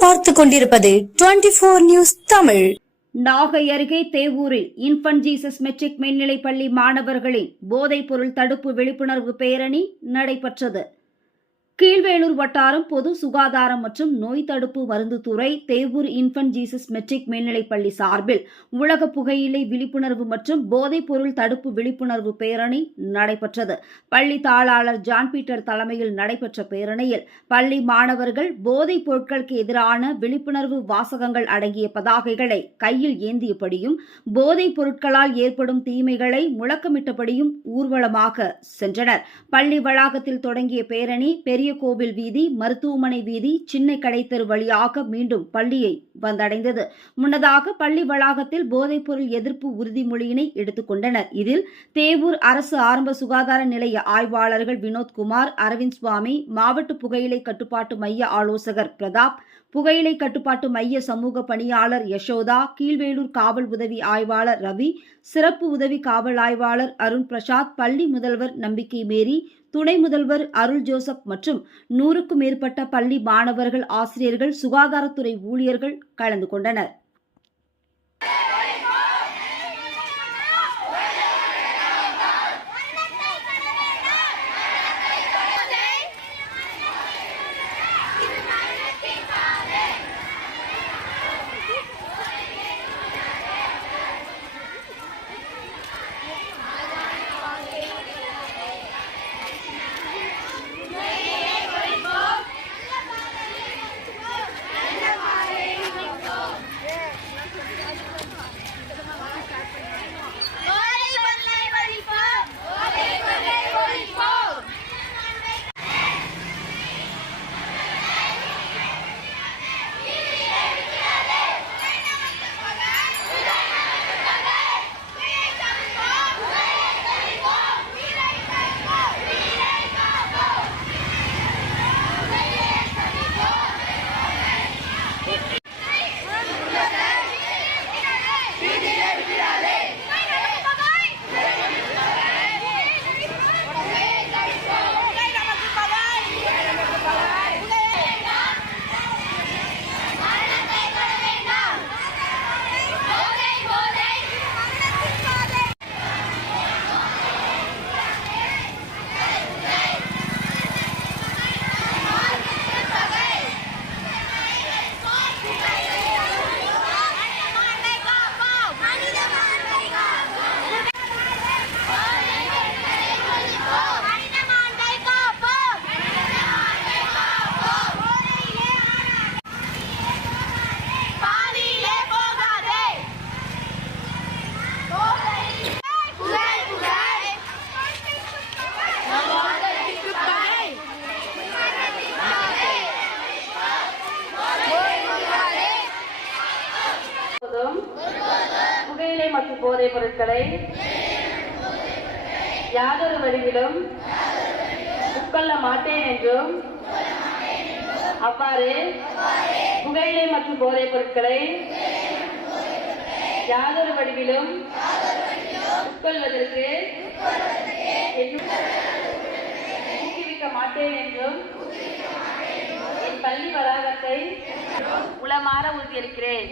நீங்கள் பார்த்துக் கொண்டிருப்பது 24 நியூஸ் தமிழ். நாகை அருகே தேவூரில் இன்ஃபன்ட் ஜீசஸ் மெட்ரிக் மேல்நிலைப்பள்ளி மாணவர்களின் போதைப் பொருள் தடுப்பு விழிப்புணர்வு பேரணி நடைபெற்றது. கீழ்வேளூர் வட்டாரம் பொது சுகாதாரம் மற்றும் நோய் தடுப்பு மருந்துத்துறை தேவூர் இன்ஃபன்ட் ஜீசஸ் மெட்ரிக் மேல்நிலைப்பள்ளி சார்பில் உலக புகையிலை விழிப்புணர்வு மற்றும் போதைப் பொருள் தடுப்பு விழிப்புணர்வு பேரணி நடைபெற்றது. பள்ளி தாளாளர் ஜான் பீட்டர் தலைமையில் நடைபெற்ற பேரணியில் பள்ளி மாணவர்கள் போதைப் பொருட்களுக்கு எதிரான விழிப்புணர்வு வாசகங்கள் அடங்கிய பதாகைகளை கையில் ஏந்தியபடியும் போதைப் பொருட்களால் ஏற்படும் தீமைகளை முழக்கமிட்டபடியும் ஊர்வலமாக சென்றனர். பள்ளி வளாகத்தில் தொடங்கிய பேரணி பெரிய கோவில் வீதி, மருத்துவமனை வீதி, சின்ன கடைத்தெரு வழியாக மீண்டும் பள்ளியை வந்தடைந்தது. முன்னதாக பள்ளி வளாகத்தில் போதைப்பொருள் எதிர்ப்பு உறுதிமொழியினை எடுத்துக் கொண்டனர். இதில் தேவூர் அரசு ஆரம்ப சுகாதார நிலைய ஆய்வாளர்கள் வினோத்குமார், அரவிந்த் சுவாமி, மாவட்ட புகையிலை கட்டுப்பாட்டு மைய ஆலோசகர் பிரதாப், புகையிலை கட்டுப்பாட்டு மைய சமூக பணியாளர் யசோதா, கீழ்வேளூர் காவல் உதவி ஆய்வாளர் ரவி, சிறப்பு உதவி காவல் ஆய்வாளர் அருண் பிரசாத், பள்ளி முதல்வர் நம்பிக்கை மேரி, துணை முதல்வர் அருள் ஜோசப் மற்றும் 100க்கும் மேற்பட்ட பள்ளி மாணவர்கள், ஆசிரியர்கள், சுகாதாரத்துறை ஊழியர்கள் கலந்து கொண்டனர். புகையிலை மற்றும் போதைப் பொருட்களை யாதொரு வடிவிலும் உட்கொள்ள மாட்டேன் என்றும், அவ்வாறு புகையிலை மற்றும் போதைப் பொருட்களை யாதொரு வடிவிலும் உட்கொள்வதற்கு ஊக்குவிக்க மாட்டேன் என்றும் என் பள்ளி வளாகத்தை உளமாற உறுதியளிக்கிறேன்.